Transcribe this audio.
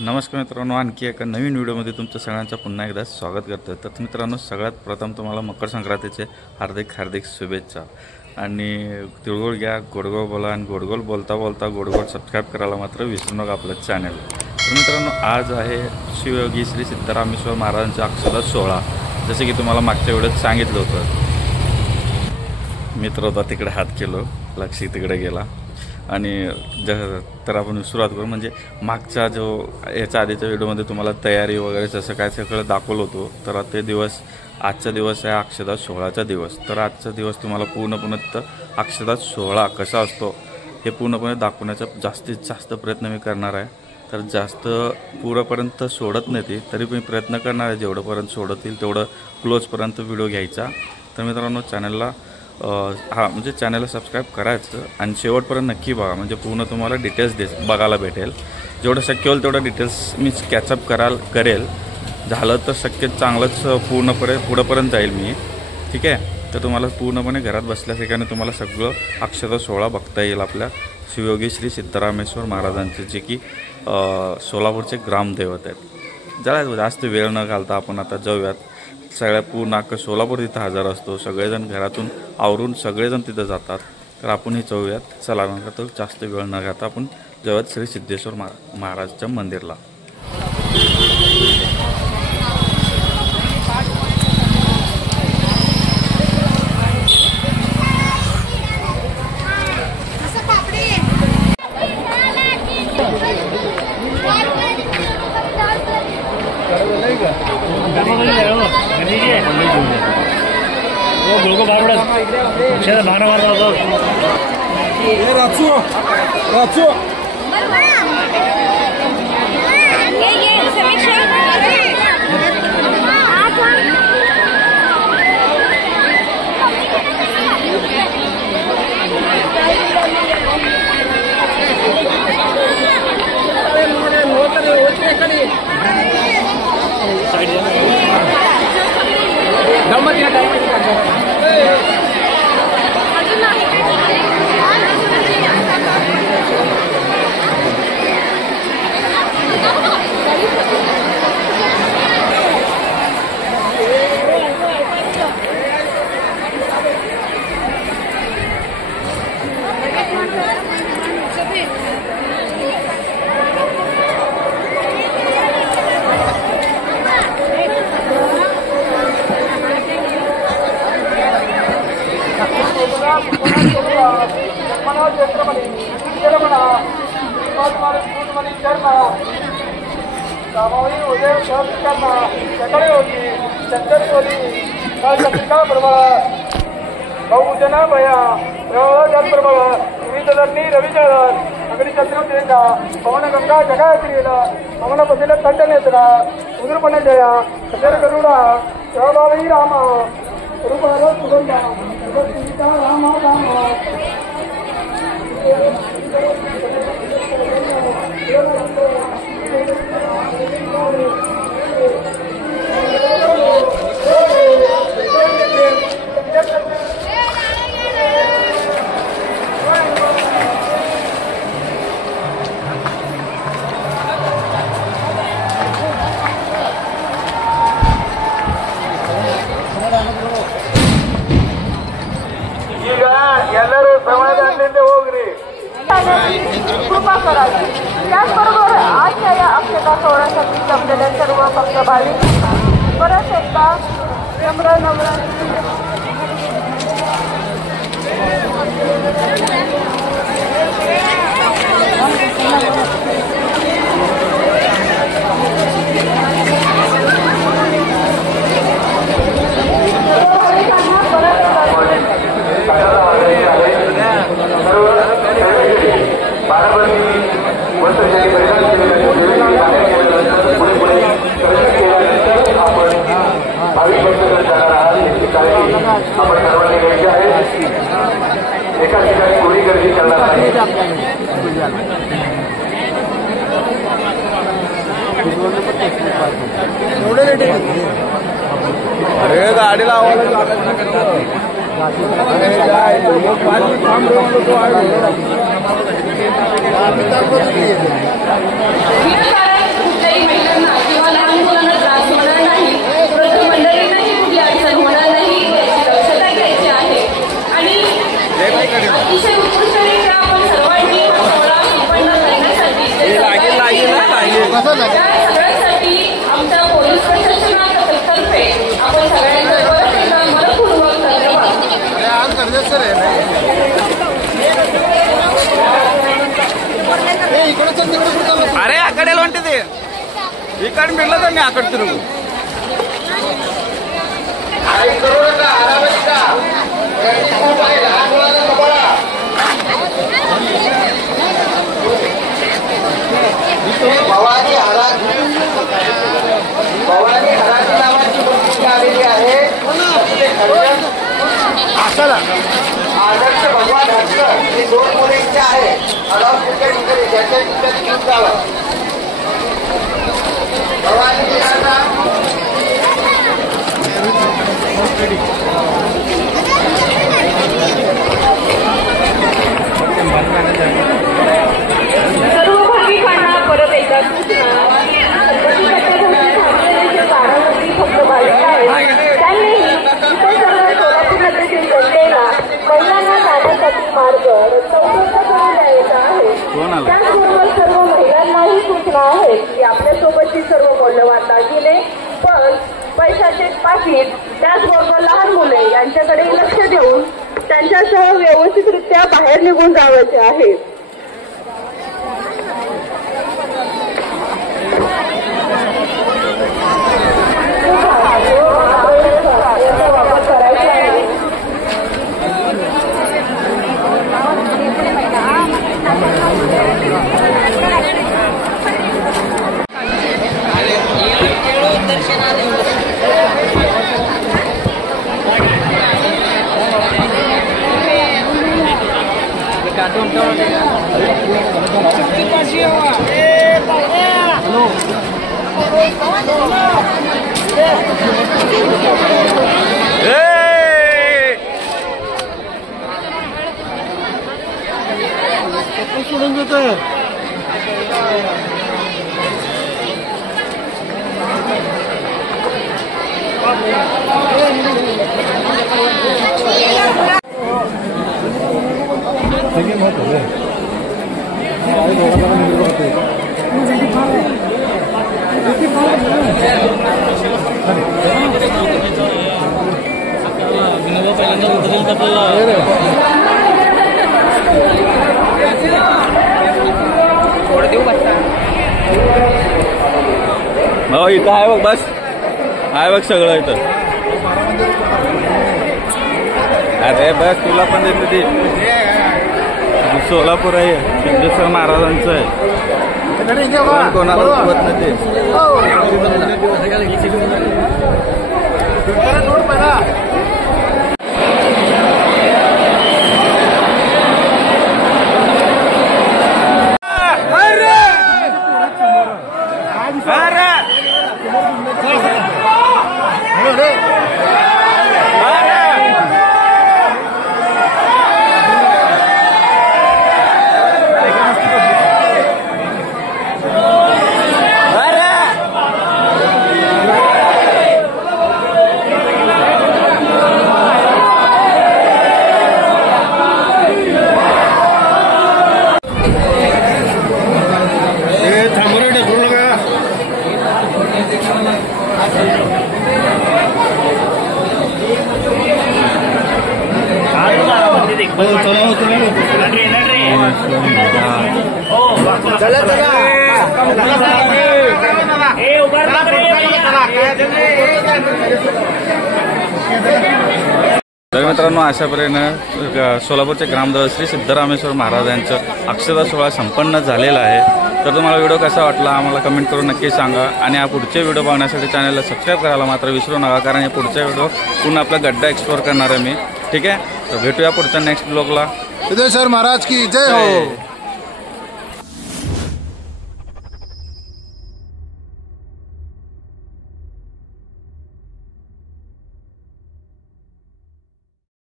नमस्कार मित्रांनो, आणखी एका नवीन व्हिडिओमध्ये तुमचं सगळ्यांचं पुन्हा एकदा स्वागत करतो। तर मित्रांनो, सगळ्यात प्रथम तुम्हाला मकर संक्रांतीचे हार्दिक शुभेच्छा। आणि तिळगुळ घ्या, गोडगोड बोला आणि गोडगोड बोलता बोलता गोडगोड सबस्क्राईब करायला मात्र विसरू नका आपलं चॅनल। तर मित्रांनो, आज आहे शिवयोगी श्री सिद्धरामेश्वर महाराजांचा अक्षदा सोहळा। जसे की तुम्हाला मागच्या व्हिडिओत सांगितलं होतं, मित्र होता तिकडे हात केलो, लक्ष तिकडे गेला। आणि तर आपण सुरुवात करू। म्हणजे मागचा जो याच्या आधीच्या व्हिडिओमध्ये तुम्हाला तयारी वगैरे जसं काय सगळं दाखवलं होतं। तर ते दिवस, आजचा दिवस आहे अक्षदा सोहळाचा दिवस। तर आजचा दिवस तुम्हाला पूर्णपणे अक्षदा सोहळा कसा असतो हे पूर्णपणे दाखवण्याचा जास्तीत जास्त प्रयत्न मी करणार आहे। तर जास्त पुरापर्यंत सोडत नाही ती, तरी मी प्रयत्न करणार आहे जेवढंपर्यंत सोडतील तेवढं क्लोजपर्यंत व्हिडिओ घ्यायचा। तर मित्रांनो, चॅनलला म्हणजे चॅनलला सबस्क्राईब करायचं आणि शेवटपर्यंत नक्की बघा, म्हणजे पूर्ण तुम्हाला डिटेल्स बघायला भेटेल। जेवढं शक्य होईल तेवढं डिटेल्स मी कॅचअप करेल। झालं तर शक्य चांगलंच पुढंपर्यंत जाईल मी, ठीक आहे। तर तुम्हाला पूर्णपणे घरात बसल्या ठिकाणी तुम्हाला सगळं अक्षदा सोहळा बघता येईल आपल्या शिवयोगी श्री सिद्धरामेश्वर महाराजांचे, जे की सोलापूरचे ग्रामदैवत आहेत। जरा जास्त वेळ न घालता आपण आता जाऊयात। सगळ्या पूर्ण अख्खं सोलापूर तिथं हजर असतो, सगळेजण घरातून आवरून सगळेजण तिथं जातात। तर आपणही जाऊयात, चला नका तर जास्त वेळ न घालता आपण जाऊयात श्री सिद्धेश्वर महाराजच्या मंदिरला। गुळगो बारवडा भावना मारता होतो। बहुजना भया प्रबळ विविधधरणी रविचरण अगदी शत्रुतेजा पवन गंगा जगाश्रीला पवन बसेल कंठ नेत्रा उग्रपणे जया सदर गरुडा सहभावी रामा रूपाला सुगंधा सीता रामा रामा ಎಲ್ಲರೂ ಸಮಾಧಾನದಿಂದ ಹೋಗ್ರಿ, कृपा करावी। त्याचबरोबर आजच्या या अक्षता सोहळ्यासाठी जमलेल्या सर्व भक्त भाविकांना परत एकदा नम्र आपण सर्वांनी घ्यायचे आहे। एका ठिकाणी कोणी गर्दी करणार नाही। अरे गाडीला आवाज सगळ्यासाठी आमच्या पोलीस प्रशासनातर्फे आपण सगळ्यांना परत एकदा मनपूर्वक धन्यवाद. अरे आकडे लोंटे ते इकडे मिळलं तर मी आकड तिरुगू भवानी हराजी नावाची मुलगी आलेली आहे. आदर्श भगवान हटकर ही 2 मुलींची आहे. अलाउद्दीनच्या ठिकाणी ज्यांच्या ठिकाणी घेऊन जावं. भवानी सर्व भाविकांना परत एकदा सूचना. बारामती फक्त बालिका आहे. त्यांनी इतर सर्व सोलापूर नगरीतील जनतेला महिलांना जाण्यासाठी मार्ग उपलब्ध करून द्यायचा आहे. त्याचबरोबर सर्व महिलांनाही सूचना आहे की आपल्यासोबतची सर्व मौल्यवान दागिने, पैशाचे पाकिट, त्याचबरोबर लहान मुले यांच्याकडे लक्ष देऊन त्यांच्यासह व्यवस्थितरित्या बाहेर निघून जायचे आहे. वापर करायचा आहे. सोडून देतोय. हो इथं आहे बघ. बस आहे बघ सगळं इथं. अरे बस तुला पण देते ती. सोलापूर आहे, सिद्धेश्वर महाराजांचं आहे. कोणाला सोबत नाही ते. तर मित्रांनो अशापर्यंत सोलापूरचे ग्रामदेवत श्री सिद्धरामेश्वर महाराज यांचं अक्षता सोहळा संपन्न झालेला आहे. तर तुम्हाला व्हिडिओ कसा वाटला आम्हाला कमेंट करून नक्की सांगा. आणि या पुढचे व्हिडिओ बघण्यासाठी चॅनलला सबस्क्राईब करायला मात्र विसरू नका, कारण या पुढचा व्हिडिओ पुन्हा आपला गड्डा एक्सप्लोर करणार आहे मी. ठीक आहे, तर भेटूया पुढच्या नेक्स्ट ब्लॉगला. सिद्धेश्वर महाराज की जय हो.